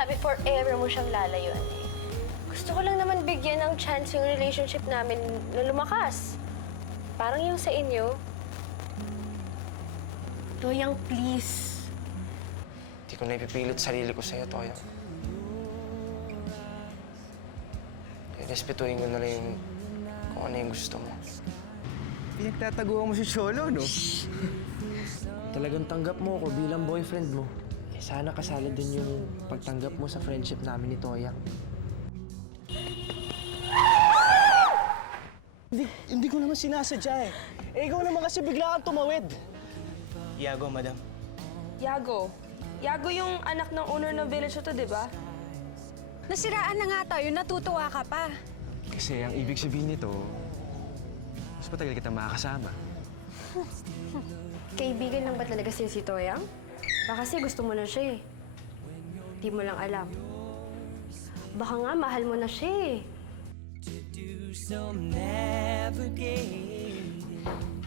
sinasabi forever mo siyang lalayuan eh. Gusto ko lang naman bigyan ng chance yung relationship namin na lumakas. Parang yung sa inyo. Toyang, please. Hindi ko na ipipilit sarili ko sa'yo, Toyang. Respetuhin ko na lang yung kung ano yung gusto mo. Pinagtataguan mo si Cholo, no? Talagang tanggap mo ako bilang boyfriend mo. Eh, sana kasali din yung pagtanggap mo sa friendship namin ni Toyang. Hindi ko naman sinasadya eh. Eh, ikaw naman kasi bigla kang tumawid. Iago, madam. Yago. Yago yung anak ng owner ng village na to, di ba? Nasiraan na nga tayo, natutuwa ka pa. Kasi ang ibig sabihin nito, mas matagal kita makakasama. Kaibigan lang ba talaga si Toyang? Baka kasi gusto mo na siya eh. Di mo lang alam. Baka nga mahal mo na siya eh.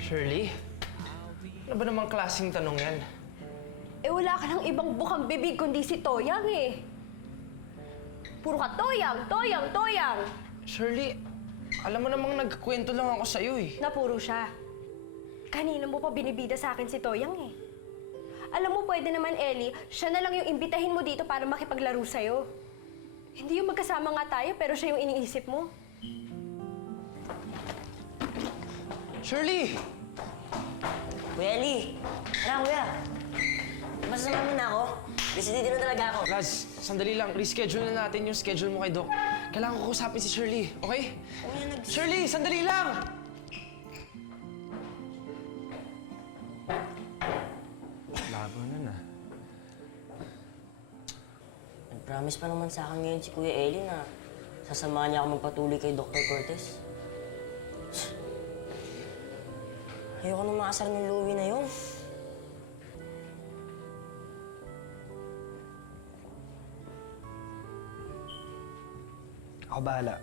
Shirley? Ano ba namang klaseng tanong yan? Eh wala ka ng ibang bukang bibig kundi si Toyang eh. Puro ka Toyang, Toyang, Toyang! Shirley, alam mo namang nagkwento lang ako sa'yo eh. Na puro siya. Kanina mo pa binibida sa akin si Toyang eh. Alam mo, pwede naman, Ellie, siya na lang yung imbitahin mo dito para makipaglaro sa'yo. Hindi yung magkasama nga tayo, pero siya yung iniisip mo. Shirley! Kuya Eli! Tara, kuya! Masasama mo na ako? Busy din na talaga ako. Laz, sandali lang. Reschedule na natin yung schedule mo kay Doc. Kailangan ko kusapin si Shirley, okay? Shirley, sandali lang! Labo nun ah. Nag-promise pa naman sa akin ngayon si Kuya Eli na sasamahan niya ako magpatuloy kay Dr. Cortez. Ayoko nang maasar ng Louie na yun. Ako bahala.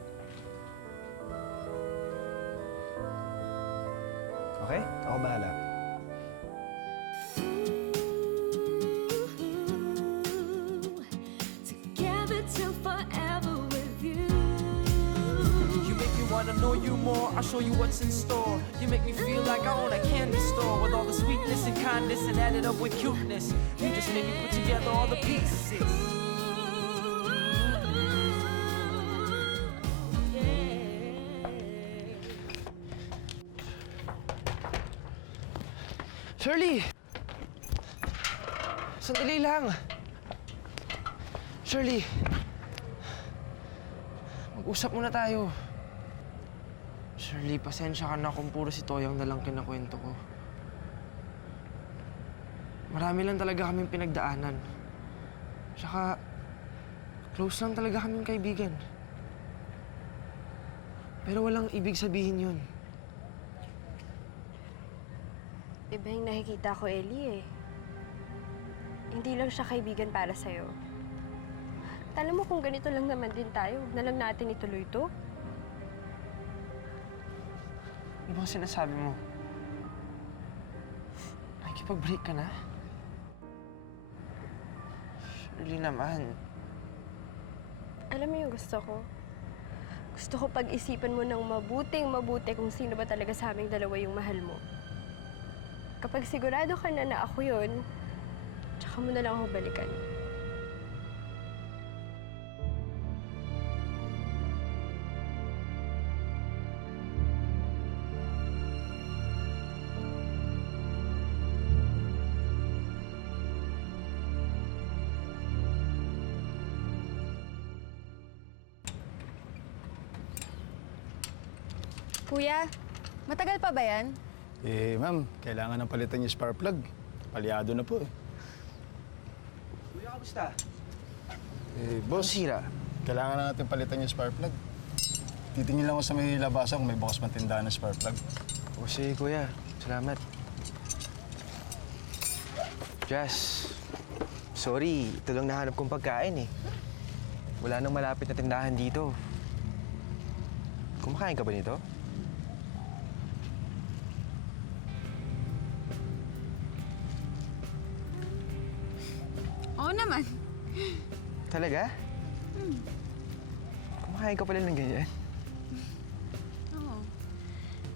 Okay? Ako bahala. Together till forever with you. You make me wanna know you more. I'll show you what's in store. You make me feel like I own a candy store with all the sweetness and kindness and added up with cuteness. You just made me put together all the pieces. Shirley! Sandali lang. Shirley. Mag-usap muna tayo. Shirley, pasensya ka na kung puro si Toyang na lang kinakwento ko. Marami lang talaga kaming pinagdaanan. Tsaka, close lang talaga kaming kaibigan. Pero walang ibig sabihin yun. Iba yung nakikita ko, Ellie eh. Hindi lang siya kaibigan para sa'yo. At alam mo kung ganito lang naman din tayo, huwag na lang natin ituloy to. Ano bang sinasabi mo? Nakikipag-break ka na? Shirley naman. Alam mo yung gusto ko? Gusto ko pag-isipan mo ng mabuting-mabuti kung sino ba talaga sa aming dalawa yung mahal mo. Kapag sigurado ka na na ako yun, tsaka mo na lang ako balikan. Kuya, matagal pa ba yan? Eh, ma'am, kailangan ng palitan yung spark plug. Palyado na po eh. Kuya, kamusta? Eh, boss, Sira. kailangan na natin palitan yung spark plug. Titingin lang ako sa may labasan kung may bukas man tindahan ng spark plug. O sige, kuya. Salamat. Jazz, sorry. Ito lang nahanap kong pagkain eh. Wala nang malapit na tindahan dito. Kumakain ka ba nito? Oo naman. Talaga? Kumakain ka pala ng ganyan? Oo.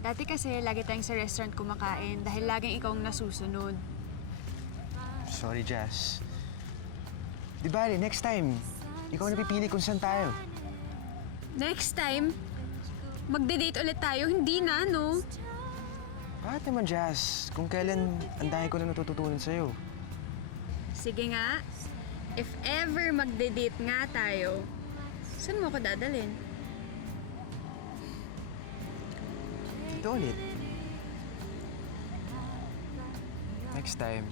Dati kasi lagi tayong sa restaurant kumakain dahil laging ikaw ang nasusunod. Sorry, Jazz. Di bale, next time, ikaw na pipili kung saan tayo. Next time, magde-date ulit tayo. Hindi na, no? Bakit naman, Jazz? Kung kailan, ang dami ko na natututunan sa'yo. Sige nga. If ever magde-date nga tayo, saan mo ako dadalhin? Dito ulit. Next time,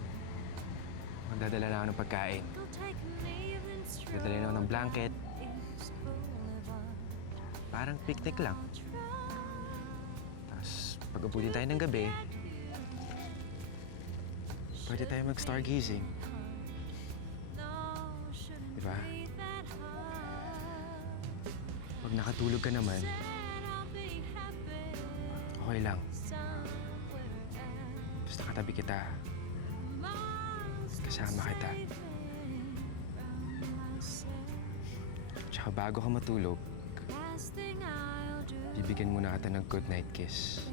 magdadala na ako ng pagkain. Magdadala na ako ng blanket. Parang picnic lang. Tapos, pag-abutin tayo ng gabi, pwede tayo mag-stargazing. Diba? Pag nakatulog ka naman, okay lang. Basta katabi kita. Kasama kita. Tsaka bago ka matulog, bibigyan muna kita ng good night kiss.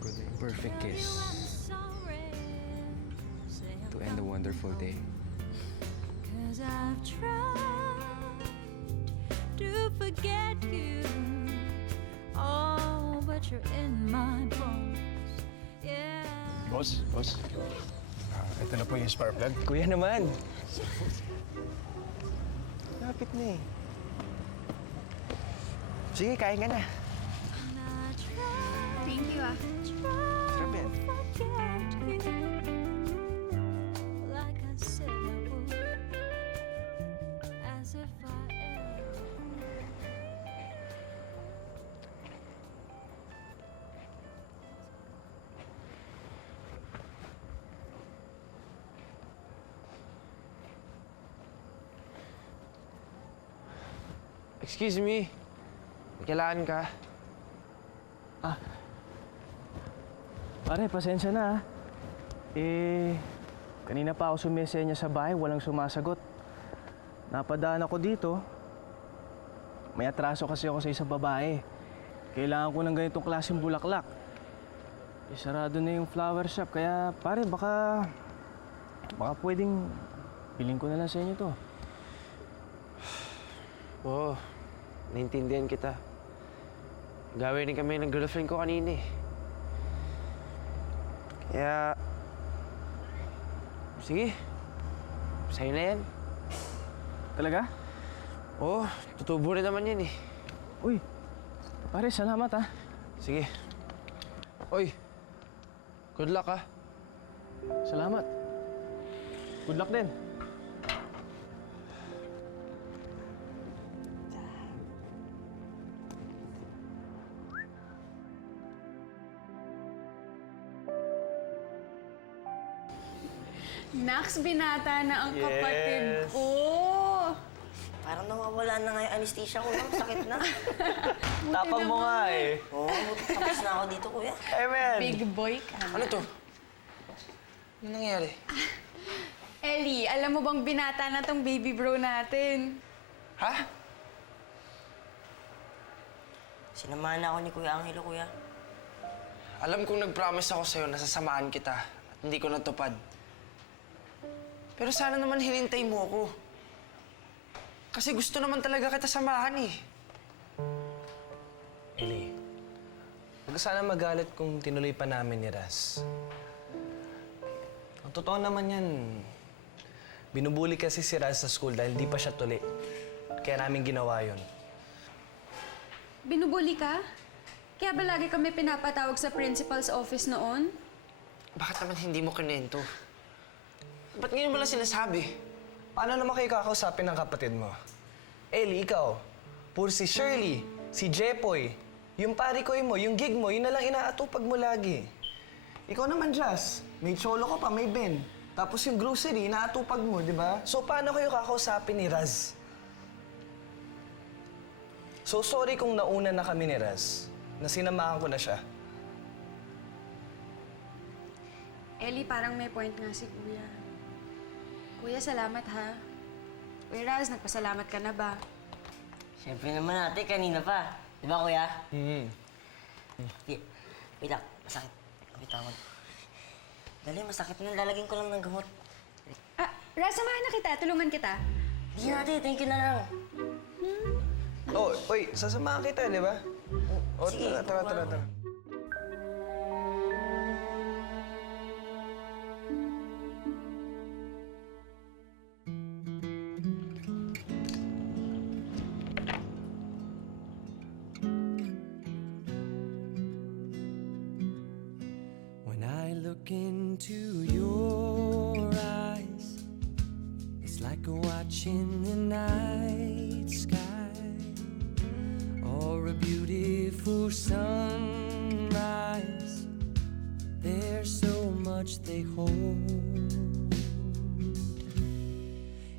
Good night. Perfect kiss. To end a wonderful day. Cause I've tried to forget you. Oh, but you're in my bones. Yeah. Boss, ito na po yung spark plug. Kuya naman. Lapit na eh. Sige, kain ka na. Thank you, ah. Sarap yan. Like I said I would, as if I ever. Excuse me. May kailangan ka? Pare, pasensya na ah. Kanina pa ako sumisenya sa bahay, walang sumasagot. Napadaan ako dito. May atraso kasi ako sa isang babae. Kailangan ko ng ganitong klaseng bulaklak. Sarado na yung flower shop, kaya pare, baka pwedeng bilhin ko na lang sa inyo to. Oo, naintindihan kita. Gawin din kami ng girlfriend ko kanina eh. Kaya... Sige. Sa'yo na yan. Talaga? Oo, tutubo rin naman yan eh. Uy, pare, salamat ah. Sige. Oy, good luck ah. Salamat. Good luck din. Nax, binata na ang kapatid ko. Parang nawawala na nga yung anesthesia ko, no? Sakit na. Tapang mo nga eh. Oo, tapos na ako dito, kuya. Hey, man! Big boy ka. Ano to? Ano nangyari? Ellie, alam mo bang binata na tong baby bro natin? Ha? Sinamahan na ako ni Kuya Angelo, kuya. Alam kong nag-promise ako sa'yo na sasamahan kita at hindi ko natupad. Pero sana naman hinintay mo ako. Kasi gusto naman talaga kita samahan eh. Ellie, huwag sana magalit kung tinuloy pa namin ni Raz. Ang totoo naman yan, binubuli kasi si Raz sa school dahil di pa siya tuli. Kaya namin ginawa yun. Binubuli ka? Kaya ba lagi kami pinapatawag sa principal's office noon? Bakit naman hindi mo kinento? Ba't ngayon mo lang sinasabi? Paano naman kayo kakausapin ng kapatid mo? Ellie, ikaw, puro si Shirley, si Jepoy, yung parikoy mo, yung gig mo, yun na lang inaatupag mo lagi. Ikaw naman, Jazz, may cholo ko pa, may Ben. Tapos yung grocery, inaatupag mo, di ba? So paano kayo kakausapin ni Raz? So sorry kung nauna na kami ni Raz, na sinamahan ko na siya. Ellie, parang may point nga si Kuya. Kuya, salamat ha. Kuya Raz, nagpasalamat ka na ba? Siyempre naman ate, kanina pa. Di ba, kuya? Wait lang, masakit. Wait lang. Dali, masakit na. Lalagyan ko lang ng gamot. Ah, Raz, samahan na kita. Tulungan kita. Hindi na ate, thank you na lang. Oh, oy, sasamahan kita, di ba? Oh, Sige, tara. When I look into your eyes, it's like watching the night sky or a beautiful sunrise. There's so much they hold,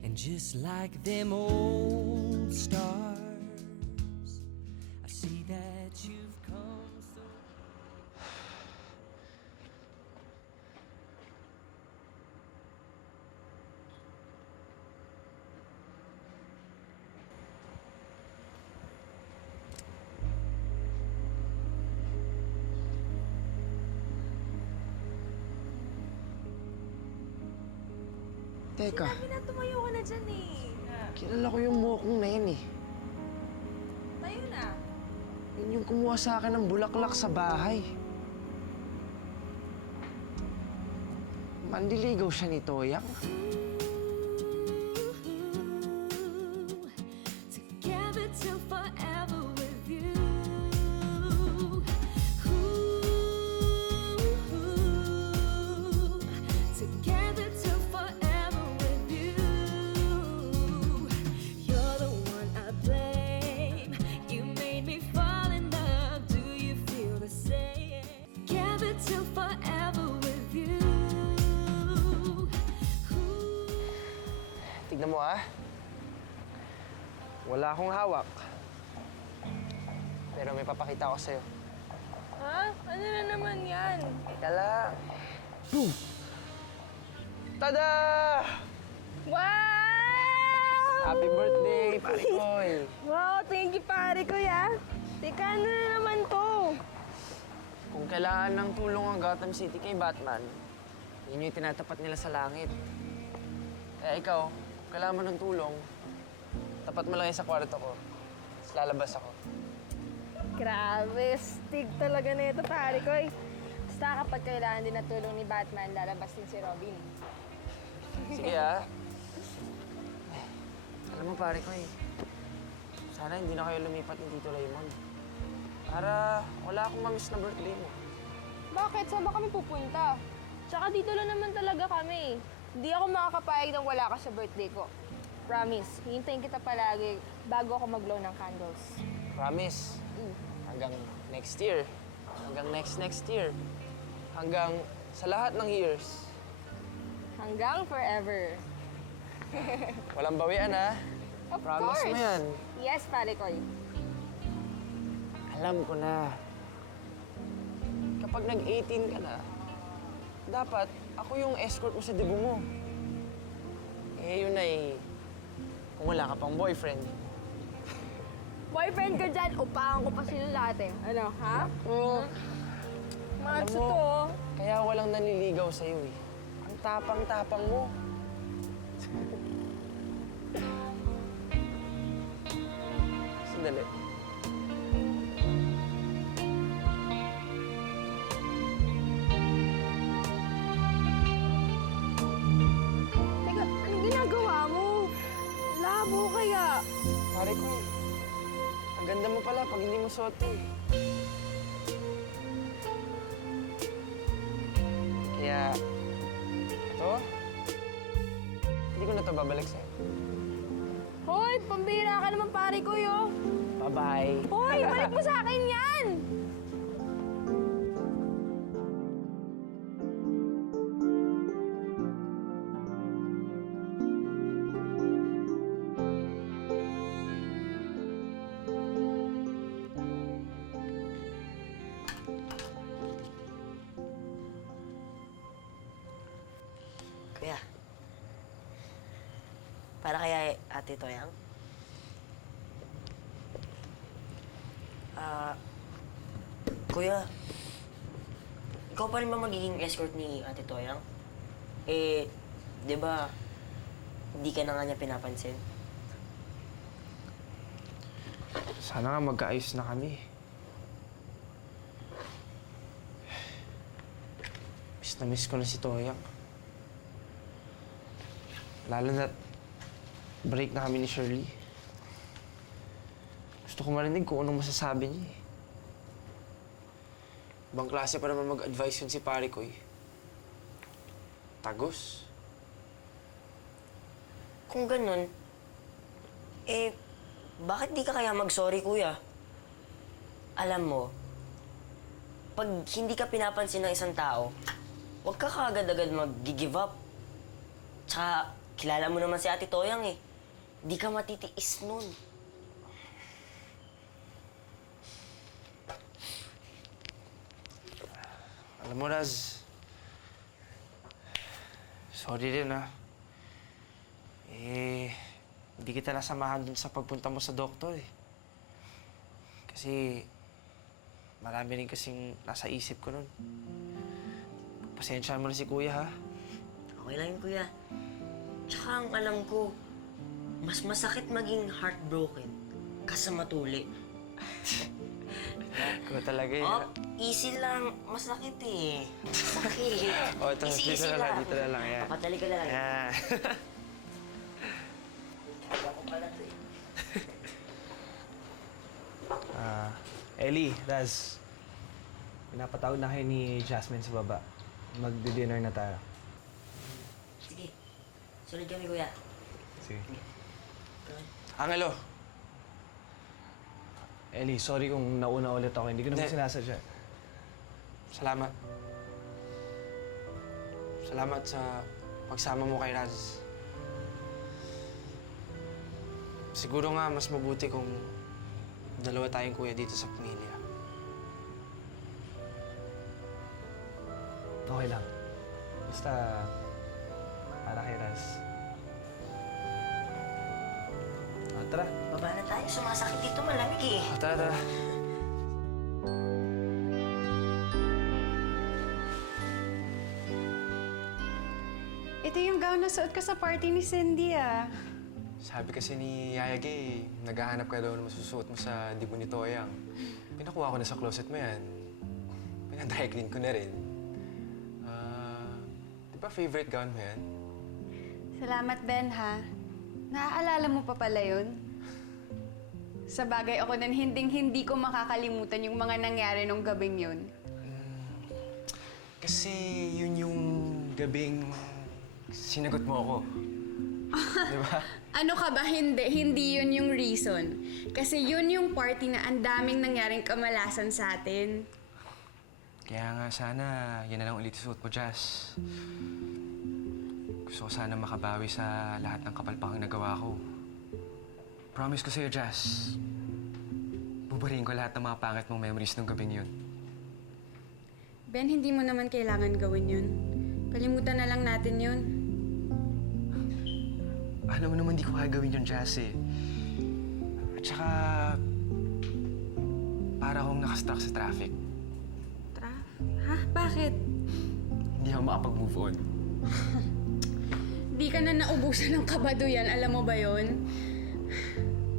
and just like them old stars, I see that you've come so. Teka, Tumayo ka na dyan eh. kilala ko yung mokong na yan eh. Tayo na. Yun yung kumuha sa akin ng bulaklak sa bahay. Manliligaw siya ni Toyang. Together till forever with you. Together till forever with you. You're the one I blame. You made me fall in love. Do you feel the same? Together till forever with you. Tignan mo ah. Wala akong hawak. Pero may papakita ko sa'yo. Ha? Ano na naman yan? Teka lang. Boom! Tada! Wow! Happy birthday, pare Koy! Wow, thank you pare ko ya. Teka, ano na naman to? Kung kailangan ng tulong ang Gotham City kay Batman, yun yung tinatapat nila sa langit. Kaya ikaw, kung kailangan mo ng tulong, tapat mo lang yan sa kwarto ko. Tapos lalabas ako. Grabe, stig talaga na ito pare ko. Basta kapag kailangan din na tulong ni Batman, lalabas din si Robin. Sige ah. Alam mo pare ko sana hindi na kayo lumipat ni Tito Raymond. Para wala akong mamiss na birthday mo. Bakit? Saan ba kami pupunta? Tsaka dito lang naman talaga kami. Hindi ako makakapayag nang wala ka sa birthday ko. Promise, hihintayin kita palagi bago ako mag-blow ng candles. Promise. Hanggang next year. Hanggang next year. Hanggang sa lahat ng years. Hanggang forever. Walang bawian ha. Of Promise course. mo yan. Yes, pare ko. Alam ko na. Kapag nag-18 ka na, dapat ako yung escort mo sa debut mo. Eh, yun ay kung wala ka pang boyfriend. Boyfriend ka dyan, upahan ko pa sila lahat eh. Ano, ha? Mga Alam mo, to. kaya walang nanliligaw sa'yo eh. Ang tapang-tapang mo. Sandali. Teka, anong ginagawa mo? Labo kaya. Pare ko ang ganda mo pala pag hindi mo suot to eh. Kaya, ito, hindi ko na to babalik sa'yo. Hoy, pambira ka naman pare ko yo. Bye-bye. Hoy, balik mo sa akin yan! Kuya, Para kaya Ate Toyang? Kuya, ikaw pa rin ba magiging escort ni Ate Toyang? Di ba, hindi ka na nga niya pinapansin? Sana nga magkaayos na kami. Miss na miss ko na si Toyang. Lalo na break na kami ni Shirley. Gusto ko marinig kung anong masasabi niya eh. Ibang klase pa naman mag-advise yun si pare ko eh. Tagos. Kung ganun, bakit di ka kaya mag-sorry, kuya? Alam mo, pag hindi ka pinapansin ng isang tao, huwag ka kaagad-agad mag-give up. Tsaka, kilala mo naman si Ate Toyang eh. Di ka matitiis nun. Alam mo, Raz, sorry rin ah. Hindi kita nasamahan dun sa pagpunta mo sa doktor eh. Kasi marami rin kasing nasa isip ko nun. Pasensyahan mo na si Kuya ha. Okay lang yun, kuya. Tsaka ang alam ko, mas masakit maging heartbroken kasa matuli. Ikaw talaga eh. Oh, easy lang. Masakit eh. Masakit. Oh, ito, dito na lang, dito na lang. Yan. Papatali ka na lang. Yan. Ako pala to eh. Ellie, Raz, pinapatawag na kayo ni Jasmine sa baba. Magdi-dinner na tayo. Sige. Sunod kami, kuya. Sige. Angelo, Ellie, sorry kung nauna ulit ako. Hindi ko naman Hindi. sinasadya. salamat. Salamat sa pagsama mo kay Raz. Siguro nga mas mabuti kung dalawa tayong kuya dito sa pamilya. Okay lang. Basta, para kay Raz. Tara. Baba na tayo. Sumasakit dito. Malamig eh. Tara, tara. Ito yung gown na suot ko sa party ni Cindy ah. Sabi kasi ni Yaya Gay, naghahanap ka daw ng masusuot mo sa dibo ni Toyang. Pinakuha ko na sa closet mo yan. Pinadry clean ko na rin. Di ba favorite gown mo yan? Salamat, Ben, ha? Naaalala mo pa pala yun? Sa bagay ako nan hinding-hindi ko makakalimutan yung mga nangyari nung gabing yun. Kasi yun yung gabing sinagot mo ako. Di ba? Ano ka ba? Hindi. Hindi yun yung reason. Kasi yun yung party na ang daming nangyaring kamalasan sa atin. Kaya nga sana, yan na lang ulit isuot mo, Jazz. Gusto ko sana makabawi sa lahat ng kapalpakang nagawa ko. Promise ko sa'yo, Jazz. Buburihin ko lahat ng mga pangit mong memories nung gabing yun. Ben, hindi mo naman kailangan gawin yun. Kalimutan na lang natin yun. Alam mo naman di ko kaya gawin yung Jazz eh. At saka, para akong nakastuck sa traffic. Ha? Bakit? Hindi ako makapag-move on. Di ka na naubusan ng kabaduyan, alam mo ba yun?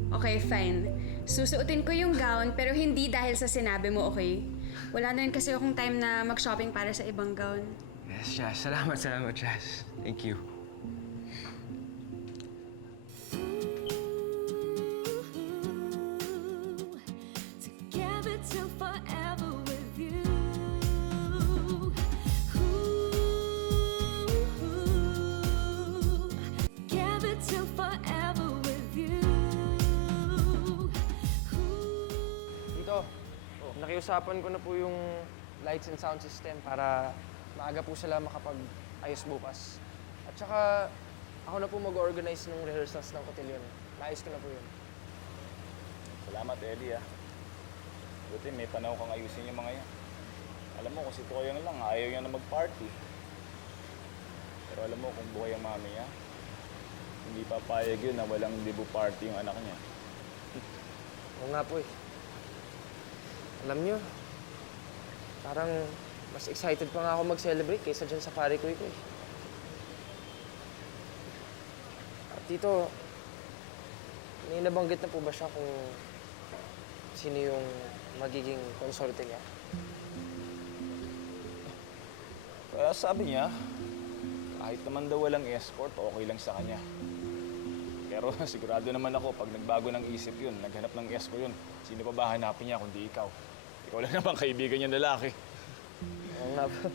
Okay, fine. Susuotin ko yung gown, pero hindi dahil sa sinabi mo, okay? Wala na rin kasi akong time na mag-shopping para sa ibang gown. Yes, Jazz. Salamat, Jazz. Thank you. Together till forever with you. Together till forever with you. Dito, nakiusapan ko na po yung lights and sound system para maaga po sila makapag-ayos bukas. At saka, ako na po mag-organize ng rehearsals ng cotillion. Naayos ko na po yun. Salamat, Ellie, ah. Buti may panahon kang ayusin yung mga yan. Alam mo, kung si Toyang lang, ayaw niya na mag-party. Pero alam mo, kung buhay ang mami niya, hindi papayag yun na walang debut party yung anak niya. Oo nga po eh. Alam niyo, parang mas excited pa nga ako mag-celebrate kaysa dyan sa pare ko eh. At dito, may nabanggit na po ba siya kung sino yung magiging konsorte niya? Kaya sabi niya, kahit naman daw walang escort, okay lang sa kanya. Pero sigurado naman ako, pag nagbago ng isip yun, naghanap ng escort yun, sino pa ba hanapin niya kundi ikaw? Ikaw lang naman kaibigan niya lalaki. Oo nga po.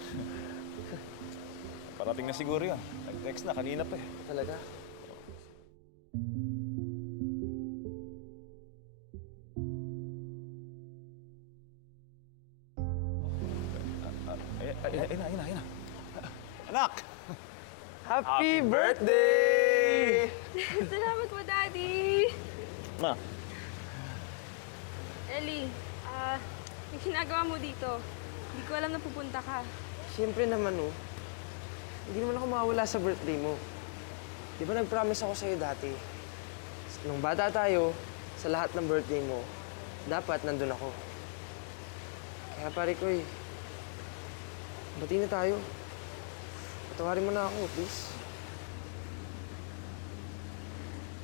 Parating na siguro yun. Nag-text na kanina pa eh. Talaga? Ayun na. Anak! Happy birthday! Salamat po, Daddy! Ma, Ellie, may ginagawa mo dito. Hindi ko alam na pupunta ka. Siyempre naman, oh. Hindi naman ako mawawala sa birthday mo. Di ba nag-promise ako sa'yo dati? Nung bata tayo, sa lahat ng birthday mo, dapat nandun ako. Kaya pare ko eh, bati na tayo. Patawarin mo na ako, please.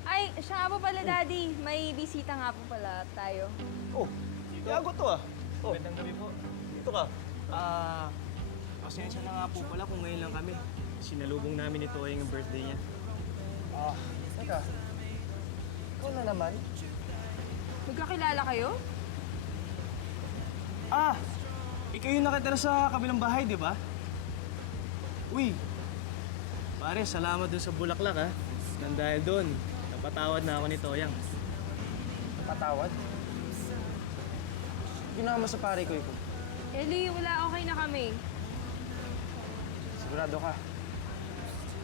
Ay, siya nga po pala, Daddy. May bisita nga po pala tayo. oh, Tiago to ah. Oh, Magandang gabi po. dito ka. Pasensya na nga po pala kung ngayon lang kami. Sinalubong namin ito yung birthday niya. Teka. Ikaw na naman? Magkakilala kayo? Ikaw yung nakatira sa kabilang bahay, di ba? Uy, pare, salamat dun sa bulaklak, ha? Nang dahil dun, napatawad na ako ni Toyang. Patawad? Ginawa mo sa pare ko ito. Ellie, wala, okay na kami. Sigurado ka.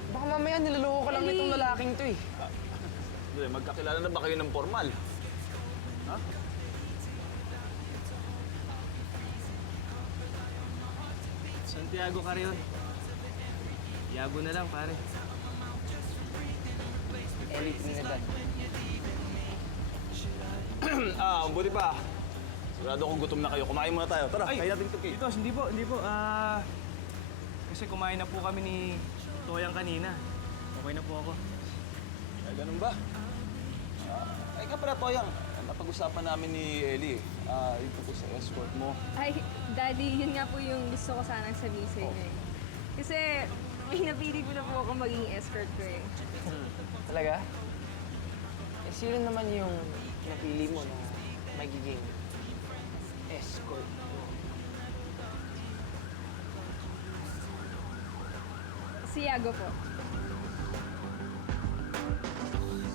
Baka mamaya niloloko ka lang Ellie! nitong lalaking to eh. Hindi, magkakilala na ba kayo ng formal? Santiago Carrion. Yago na lang, pare. Ellie Trinidad. Buti pa. Sigurado kung gutom na kayo. Kumain muna tayo. Tara, kain natin ito, Kate. Dito, hindi po. Kasi kumain na po kami ni Toyang kanina. Okay na po ako. Ay, ganun ba? Ay ka pala, Toyang. Napag-usapan namin ni Ellie. Yung tungkol sa escort mo. Ay, Daddy, yun nga po yung gusto ko sanang sabihin sa inyo eh. Kasi may napili ko na po ako maging escort ko eh. Talaga? Eh, sino naman yung napili mo na magiging escort mo? Si Yago po.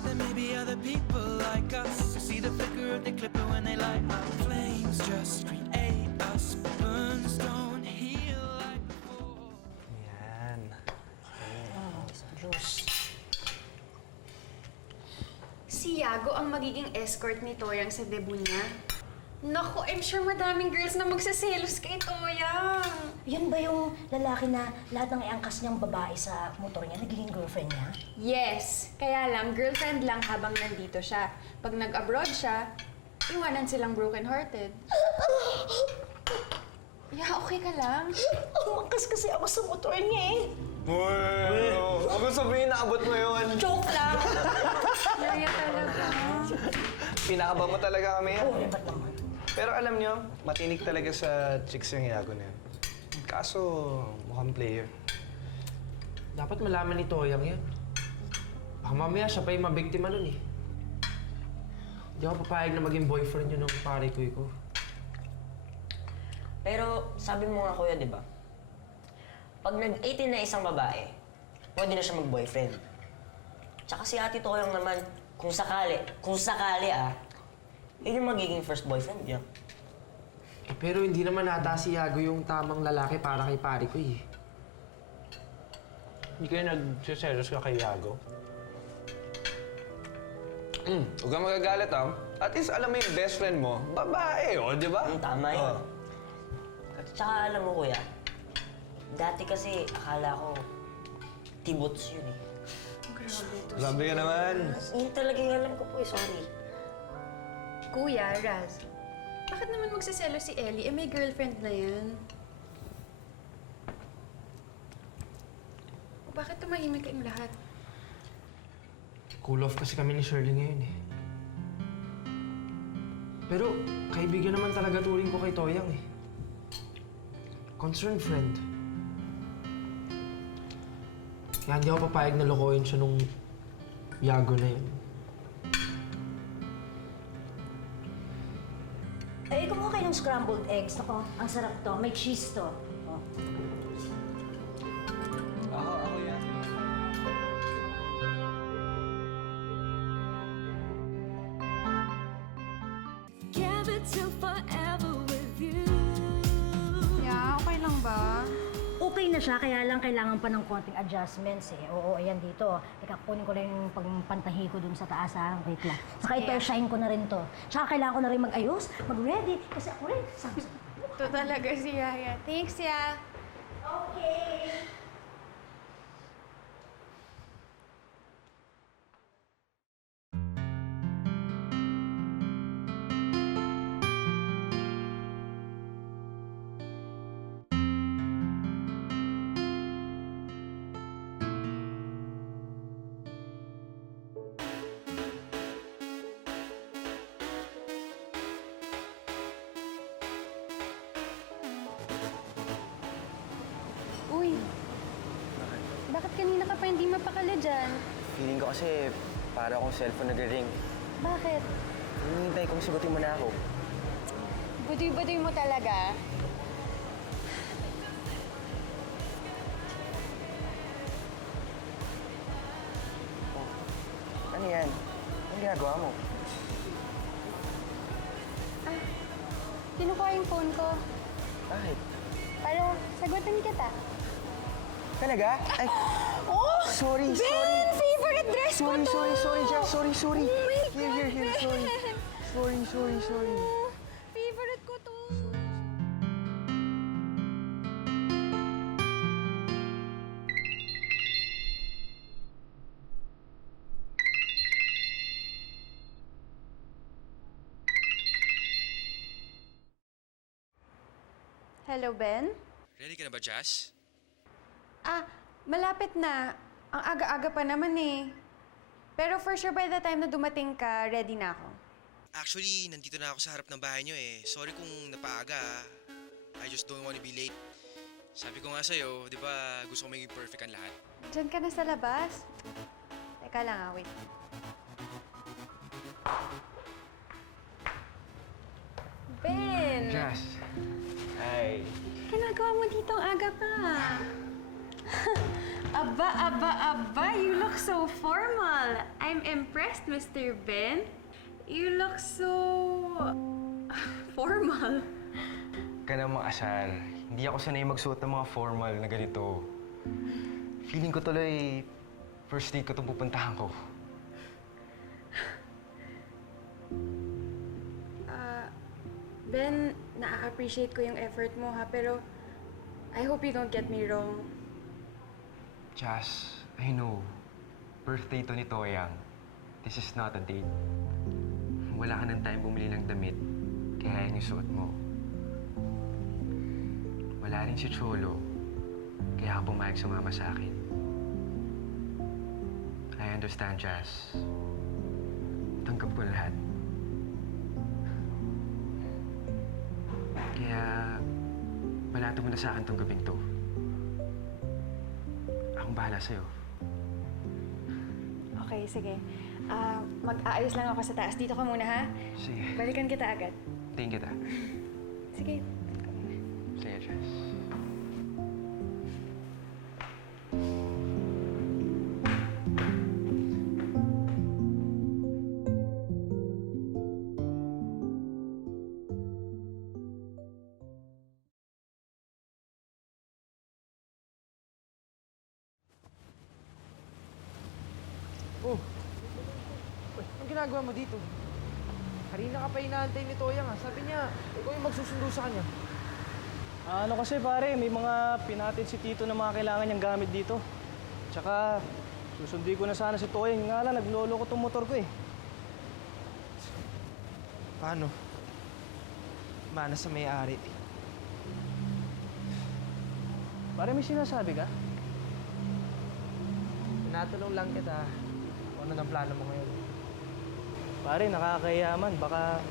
There may be other people like us who see the flicker of the clipper when they light up. Flames just create us, burns don't heal like before. Yan. Si Yago ang magiging escort ni Toyang sa debut niya. Naku, I'm sure madaming girls na magsaselos kay Toyang. Yan ba yung lalaki na lahat ng iangkas niyang babae sa motor niya, nagiging girlfriend niya? Yes, kaya lang girlfriend lang habang nandito siya. Pag nag-abroad siya, iwanan silang broken-hearted. Yeah, okay ka lang? Umangkas kasi ako sa motor niya eh. Uy! Huwag kong sabihin na abot mo yun. Joke lang! Yaya talaga. Pinakaba mo talaga kami yan. Oo, ba't naman? Pero alam niyo, matinig talaga sa chicks yung Yago na yan. Kaso, mukhang player. Dapat malaman ni Toyang yan. Baka mamaya siya pa yung mabiktima nun eh. Hindi ako papayag na maging boyfriend yun ng pare ko. Pero sabi mo nga kuya, di ba? Pag nag-18 na isang babae, pwede na siya mag-boyfriend. Tsaka si Ate Toyong naman, kung sakali yun yung magiging first boyfriend niya. Eh, pero hindi naman ata si Yago yung tamang lalaki para kay pare ko eh. Hindi kayo nagsiselos ka kay Yago? Huwag kang magagalit, At least alam mo yung best friend mo, babae, di ba? Tama yun. At tsaka alam mo kuya, dati kasi akala ko tibots yun eh. Grabe ka naman. Yun talaga yung alam ko po eh, sorry. Kuya, Raz, bakit naman magsaselo si Ellie? Eh, may girlfriend na yan. O bakit tumahimik kayong lahat? Cool off kasi kami ni Shirley ngayon eh. Pero kaibigan naman talaga turing ko kay Toyang eh. Concerned friend. Kaya hindi ako papayag na lokohin siya nung yago na yun. Eh, kumuha kayo ng scrambled eggs. Ako, ang sarap to. May cheese to. Oh. Ako yan. Give it till forever with you. Yeah, okay lang ba? Okay na siya, kaya lang kailangan pa ng konting adjustments eh. Oo, ayan dito. Teka, kunin ko lang yung pagpantahi ko dun sa taas ha. Wait lang. Saka ito, shine ko na rin to. Tsaka kailangan ko na rin mag-ayos, mag-ready. Kasi ako rin, sabi Ito talaga si Yaya. Thanks, Ya. Okay. Uy, bakit kanina ka pa hindi mapakala dyan? Feeling ko kasi para akong cellphone nag-ring. Bakit? Hinihintay kong sagutin mo na ako. Budoy-budoy mo talaga. Ano yan? Ano ginagawa mo? Kinukuha yung phone ko. Bakit? Para sagutin kita. Talaga? Ay! Oh! Sorry, sorry! Favorite dress ko Sorry, to! sorry, sorry, Jack. Sorry, sorry. Oh my Here, here, sorry. Sorry, sorry, sorry. Favorite ko to! Hello, Ben? Ready ka na ba, Jazz? Ah, malapit na. Ang aga-aga pa naman eh. Pero for sure by the time na dumating ka, ready na ako. Actually, nandito na ako sa harap ng bahay niyo eh. Sorry kung napaaga ah. I just don't want to be late. Sabi ko nga sa'yo, di ba gusto ko maging perfect ang lahat? Diyan ka na sa labas? Teka lang ah, wait. Ben! Jazz. Hi. Ginagawa mo dito ang aga pa. Aba, you look so formal. I'm impressed, Mr. Ben. You look so... formal. Ka na asar. Hindi ako sanay magsuot ng mga formal na ganito. Feeling ko tuloy, first date ko itong pupuntahan ko. Ben, na-appreciate ko yung effort mo ha, pero I hope you don't get me wrong. Jazz, I know. Birthday to ni Toyang. This is not a date. Wala ka ng time bumili ng damit. Kaya yan yung suot mo. Wala rin si Cholo. Kaya ka pumayag sumama sa akin. I understand, Jazz. Tanggap ko lahat. Kaya, balato mo na sa akin tong gabing to. Akong bahala sa'yo. Okay, sige. Mag-aayos lang ako sa taas. Dito ka muna, ha? Sige. Balikan kita agad. Tingin kita. Sige. Sige, Jess. Oh! Uy, anong ginagawa mo dito? Kanina ka pa inaantay ni Toyang ah. Sabi niya, ikaw yung magsusundo sa kanya. Ano kasi pare, may mga pinatid si Tito na mga kailangan niyang gamit dito. Tsaka, Susundi ko na sana si Toyang. Nga lang, naglolo ko tong motor ko eh. Paano? Mana sa may-ari. Pare, may sinasabi ka? Tinatanong lang kita kung ano ng plano mo ngayon. Pare, nakakayaman. Baka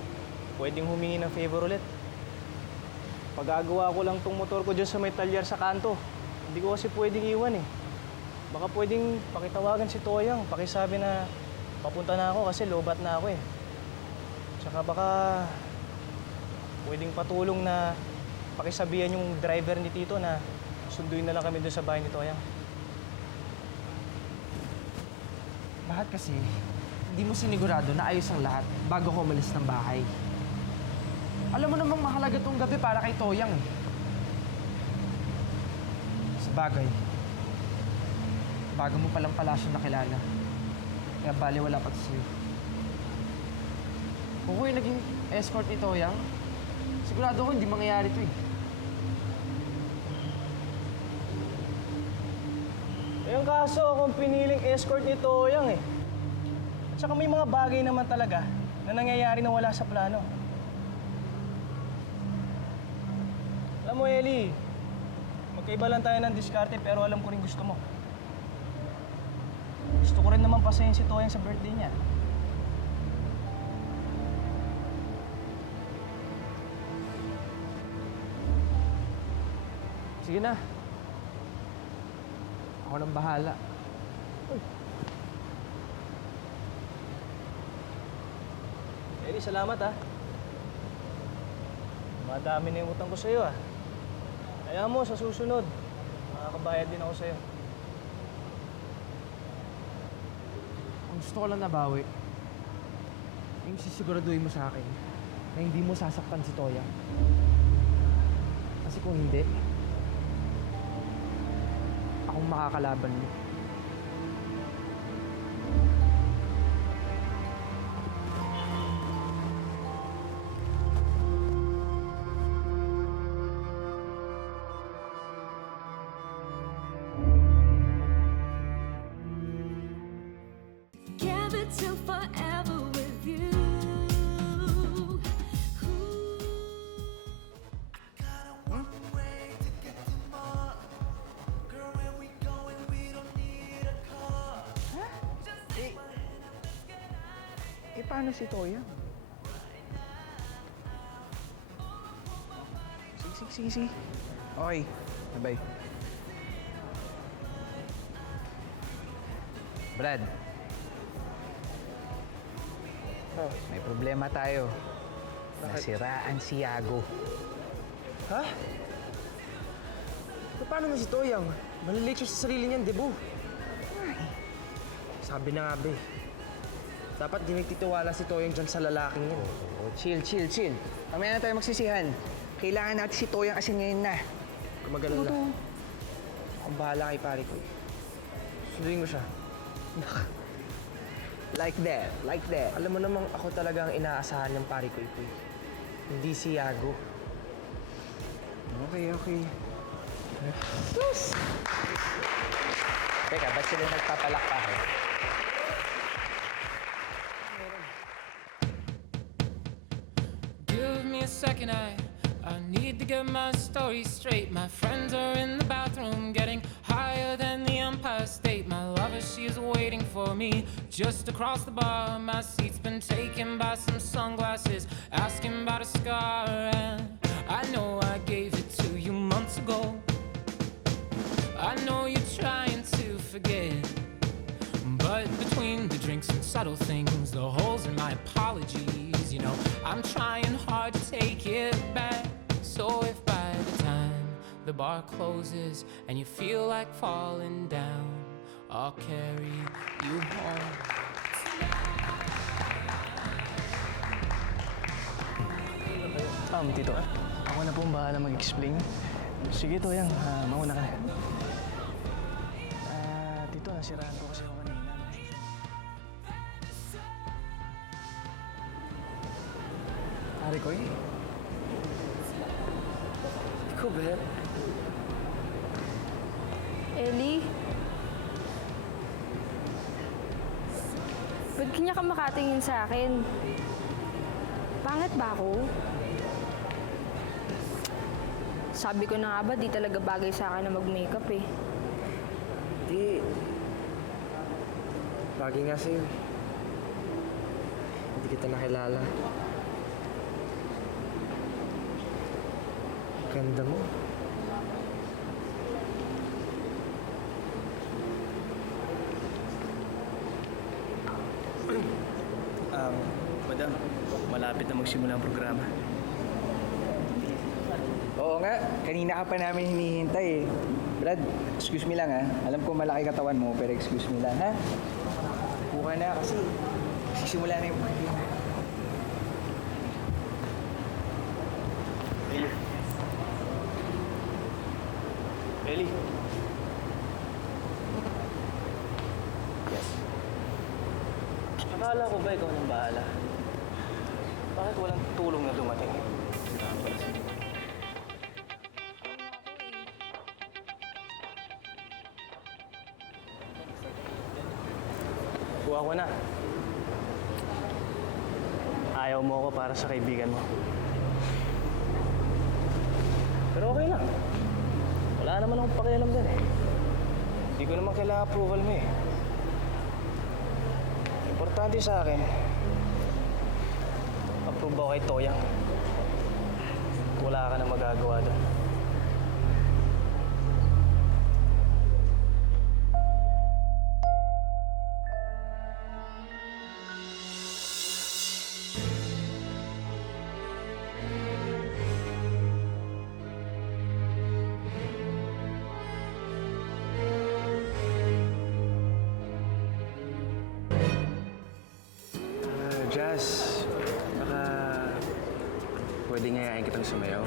pwedeng humingi ng favor ulit. Pagagawa ko lang tong motor ko dyan sa may talyar sa kanto. Hindi ko kasi pwedeng iwan eh. Baka pwedeng pakitawagan si Toyang. Pakisabi na papunta na ako kasi lobat na ako eh. Tsaka baka pwedeng patulong na pakisabihan yung driver ni Tito na sunduin na lang kami doon sa bahay ni Toyang. Bakit kasi hindi mo sinigurado na ayos ang lahat bago ko umalis ng bahay? Alam mo namang mahalaga tong gabi para kay Toyang eh. Sa bagay, bago mo palang pala siya nakilala. Kaya baliwala pa sa'yo. Kung ko yung naging escort ni Toyang, sigurado ko hindi mangyayari to eh. Yung kaso, akong piniling escort ni Toyang eh. At saka may mga bagay naman talaga na nangyayari na wala sa plano. Alam mo, Ellie, magkaiba lang tayo ng diskarte pero alam ko rin gusto mo. Gusto ko rin naman pasayin si Toyang sa birthday niya. Sige na. Ako nang bahala. Ellie, salamat ah. Madami na yung utang ko sa'yo ah. Kaya mo, sa susunod, makakabayad din ako sa'yo. Ang gusto ko lang nabawi, yung sisiguraduhin mo sa akin na hindi mo sasaktan si Toyang. Kasi kung hindi, akong makakalaban mo. Together till forever with you. Paano si Toyang? Sige. Okay, bye. Brad. May problema tayo. Nasiraan si Yago. Ha? Paano na si Toyang? Malilate siya sa sarili niyan, debo. Sabi na nga, be. Dapat di nagtitiwala si Toyang dyan sa lalaking yan. Chill. Mamaya na tayo magsisihan. Kailangan natin si Toyang kasi ngayon na. Kung mag-alala. Akong bahala kay pare ko. Sunduin ko siya. Like that. Alam mo namang ako talaga ang inaasahan ng pare ko, Ipoy. Hindi si Yago. Okay. Sus! Teka, ba't sila nagpapalakpakan? Give me a second, I need to get my story straight. My friends are in the bathroom getting higher than the Empire State. My lover, she's waiting for me just across the bar. My seat's been taken by some sunglasses, asking about a scar. And I know I gave it to you months ago. I know you're trying to forget, but between the drinks and subtle things, the holes in my apologies, you know, I'm trying hard to take it back. So if by the time the bar closes and you feel like falling down, I'll carry you home. Tito, ako na pong bahala mag-explain. Sige, Toyang, mauna ka na. Tito, nasiraan ko kasi ako kanina. Pare ko eh. Ikaw ba? Ellie? Ba't kanya ka makatingin sa akin? Pangit ba ako? Sabi ko na nga ba, di talaga bagay sa akin na mag-makeup eh. Di... Bagay nga sa'yo. Hindi kita nakilala. Ganda mo. Madam, malapit na magsimula ang programa. Oo nga, kanina ka pa namin hinihintay eh. Brad, excuse me lang ha. Alam ko malaki katawan mo, pero excuse me lang ha. Buka na kasi sisimula na yung programa. Ellie. Akala ko ba ikaw nang bahala? Bakit walang tulong na dumating? Kuha ko na. Ayaw mo ako para sa kaibigan mo. Pero okay lang. Wala naman akong pakialam dyan eh. Hindi ko naman kailangan approval mo eh. Importante sa akin, approve ako kay Toyang. Wala ka na magagawa doon. Jazz, baka pwede ngayain kitang sumayaw.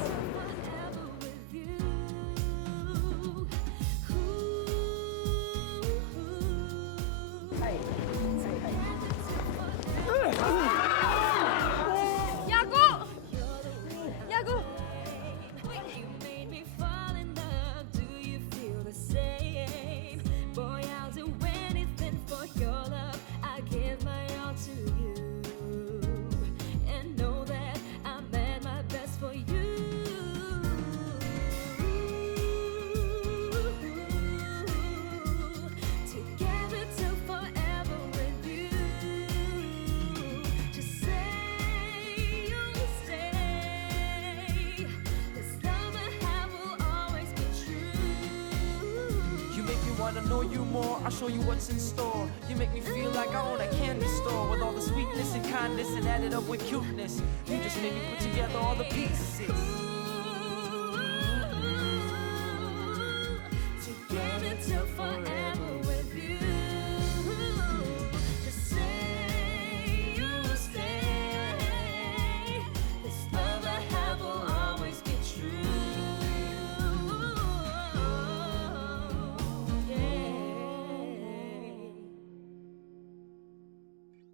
Yago! Yago! You made me fall in love. Do you feel the same? Boy, I'll do anything for your love. I give my all to you. And know that I'm at my best for you. Together till forever with you. Just say you'll stay. This love I have will always be true. You make me wanna know you more. I'll show you what's in store. You make me feel like I own a candy store with all the sweetness and kindness and added up with cuteness. You just made me put together all the pieces. Together till forever